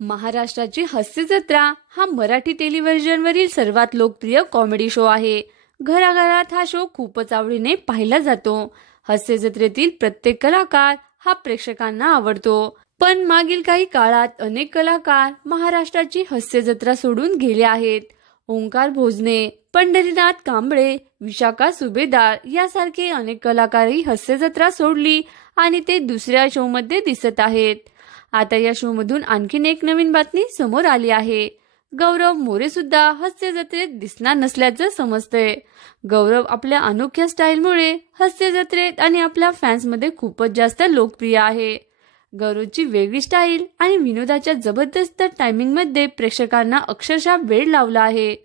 महाराष्ट्राची हास्य जत्रा हा मराठी टेलिव्हिजनवरील सर्वात लोकप्रिय कॉमेडी शो आहे। घराघरात हा शो खूपच आवडीने पाहिला जातो। हास्य जत्रेतील प्रत्येक कलाकार हा प्रेक्षकांना आवडतो। पण मागील काही काळात अनेक कलाकार महाराष्ट्राची हास्य जत्रा सोडून गेले आहेत। ओंकार भोजने, पंढरीनाथ कांबळे, विशाखा सुभेदार यासारखे अनेक कलाकारही हास्य जत्रा सोडली आणि ते दुसऱ्या शो मध्ये दिसत आहेत। आता या शो मधून आणखीन एक नवीन बातमी समोर आली आहे। गौरव मोरे सुद्धा हास्य जत्रेत दिसणार नसल्याचं समजतंय। गौरव आपल्या अनोख्या स्टाईलमुळे हास्य जत्रेत आणि आपल्या फॅन्स मध्ये खूपच जास्त लोकप्रिय आहे। गौरवची वेगळी स्टाईल आणि विनोदाच्या जबरदस्त टायमिंग मध्ये प्रेक्षकांना अक्षरशः वेड लावला आहे।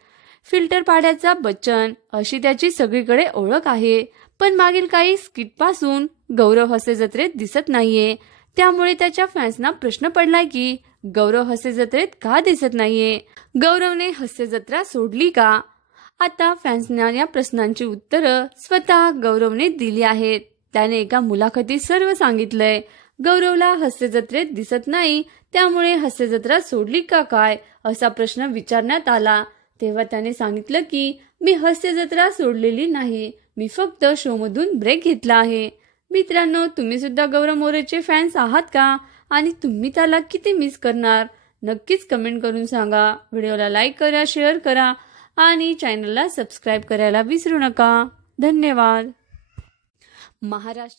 फिल्टर पाड्याचा बच्चन अशी त्याची सगळीकडे ओळख आहे। पण मागील काही स्किट पासून गौरव हास्य जत्रेत दिसत नाहीये। त्यामुळे त्याच्या फॅन्सना प्रश्न पडलाय की गौरव हास्य जत्रेत का दिसत नाहीये? गौरवने हास्य जत्रा सोडली का? आता फॅन्सना या प्रश्नांची उत्तरं स्वतः गौरवने दिली आहेत। त्याने एका मुलाखतीत सर्व सांगितलंय। गौरवला हास्य जत्रेत दिसत नाही, त्यामुळे हास्य जत्रा सोडली का काय असा प्रश्न विचारण्यात आला। तेव्हा त्याने सांगितलं की मी हास्य जत्रा सोडलेली नाही, मी फक्त शो मधून ब्रेक घेतला आहे। मित्रांनो, तुम्ही सुद्धा गौरव मोरेचे फॅन्स आहात का? आणि तुम्ही त्याला किती मिस करणार? नक्कीच कमेंट करून सांगा। व्हिडिओला लाईक करा, शेअर करा आणि चॅनलला सबस्क्राईब करायला विसरू नका। धन्यवाद। महाराष्ट्र